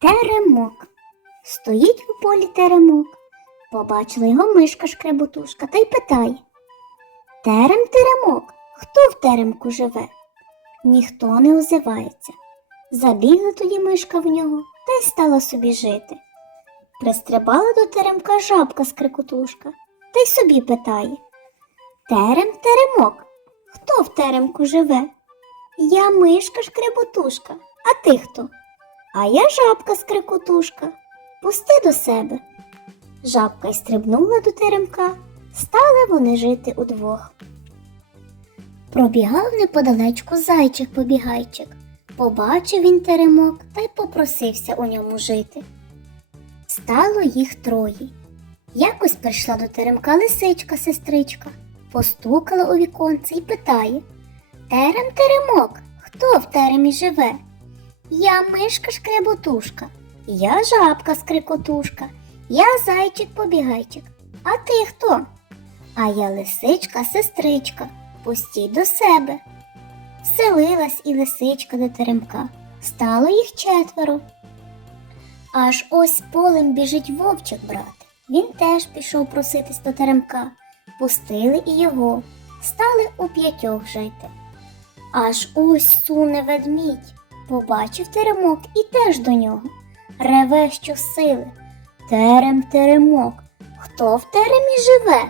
Теремок. Стоїть у полі теремок. Побачила його мишка шкреботушка та й питає. Терем теремок, хто в теремку живе? Ніхто не озивається. Забігла тоді мишка в нього та й стала собі жити. Пристрибала до теремка жабка скрикотушка та й собі питає. Терем теремок, хто в теремку живе? Я мишка шкреботушка, а ти хто? А я жабка скрикотушка. Пусти до себе. Жабка й стрибнула до теремка, стали вони жити удвох. Пробігав неподалечку зайчик побігайчик. Побачив він теремок та й попросився у ньому жити. Стало їх троє. Якось прийшла до теремка лисичка сестричка, постукала у віконце і питає Терем теремок, хто в теремі живе? Я мишка шкреботушка, я жабка скрикотушка, я зайчик побігайчик. А ти хто? А я лисичка сестричка, пустій до себе. Вселилась і лисичка до теремка. Стало їх четверо. Аж ось полем біжить вовчик брат. Він теж пішов проситись до теремка. Пустили і його, стали у п'ятьох жити. Аж ось суне ведмідь, побачив теремок і теж до нього. Реве щосили. Терем теремок, хто в теремі живе?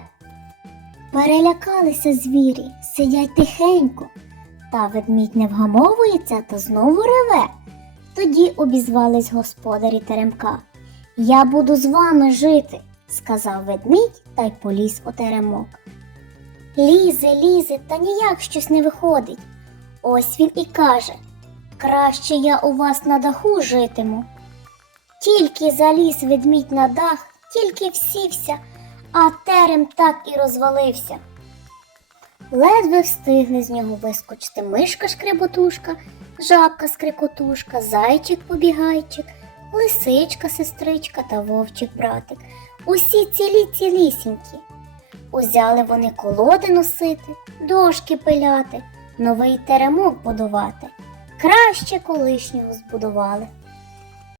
Перелякалися звірі, сидять тихенько. Та ведмідь не вгамовується та знову реве. Тоді обізвались господарі теремка. Я буду з вами жити, сказав ведмідь та й поліз у теремок. Лізе, лізе, та ніяк щось не виходить. Ось він і каже Краще я у вас на даху житиму. Тільки заліз ведмідь на дах, тільки всівся, а терем так і розвалився. Ледве встигли з нього вискочити мишка шкреботушка, жабка скрикотушка, зайчик побігайчик, лисичка сестричка та вовчик братик. Усі цілі цілісінькі. Узяли вони колоди носити, дошки пиляти, новий теремок будувати. Краще колишнього збудували.